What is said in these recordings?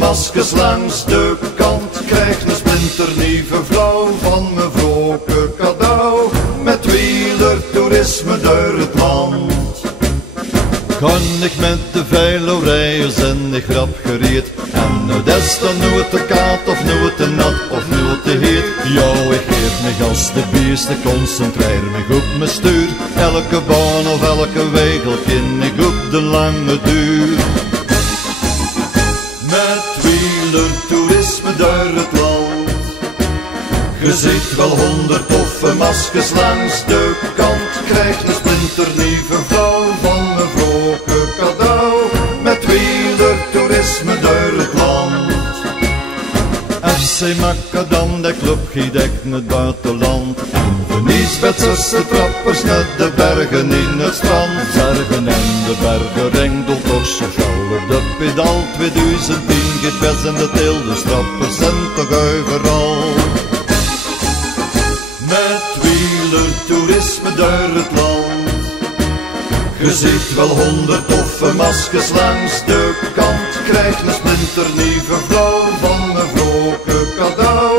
maskers langs de kant. Krijg een splinternieuwe vrouw van mijn vroke cadeau. Met wielertoerisme door het land. Kan ik met de veilorijers en ik rap gereed. En nou des dan nooit te kaat of nooit te nat of nooit te heet. Jou, ik geef me gas de beesten, concentreer me op mijn stuur. Elke baan of elke wegel ken ik op de lange duur. Met wielertoerisme door het land. Je ziet wel 100 toffe maskers langs de kant. Krijg een splinternieuwe vrouw van mijn vroke cadeau. Met wielertoerisme door het land. FC Macadam, de club giet ik in het buitenland. Venice met zussen trappers naar de bergen in het strand. Zergen en de bergen ringelt toch sociaal op de pedaal. 2010 gaat best in de tilde strappers en toch overal. Met wielertoerisme door het land. Je ziet wel 100 toffe maskers langs de kant. Krijg een splinternieuwe vrouw van mijn vroke cadeau.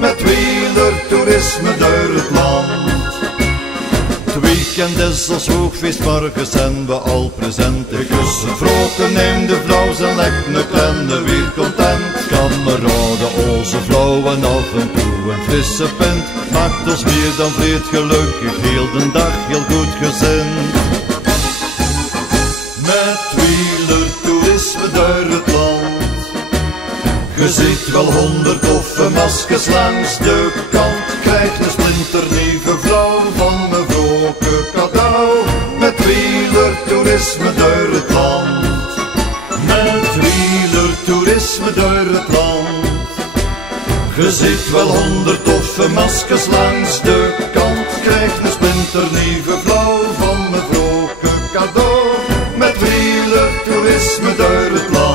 Met wielertoerisme door het land. Het weekend is als hoogfeest, morgen zijn we al present. Ik kussen vroken, neem de vrouw zijn lekkere kleine weer content. Kameraden, onze vrouwen af en toe een frisse pint. Maakt ons meer dan vreed gelukkig, heel de dag heel goed gezind. Met wielertoerisme door het land. Je ziet wel 100 toffe maskers langs de kant. Krijg een splinternieuwe vrouw van mijn vroke cadeau. Met wielertoerisme door het land. Met wielertoerisme door het land. Je ziet wel 100 toffe maskers langs de kant. Krijg een splinternieuwe vrouw van mijn vroke cadeau. Met wielertoerisme door het land.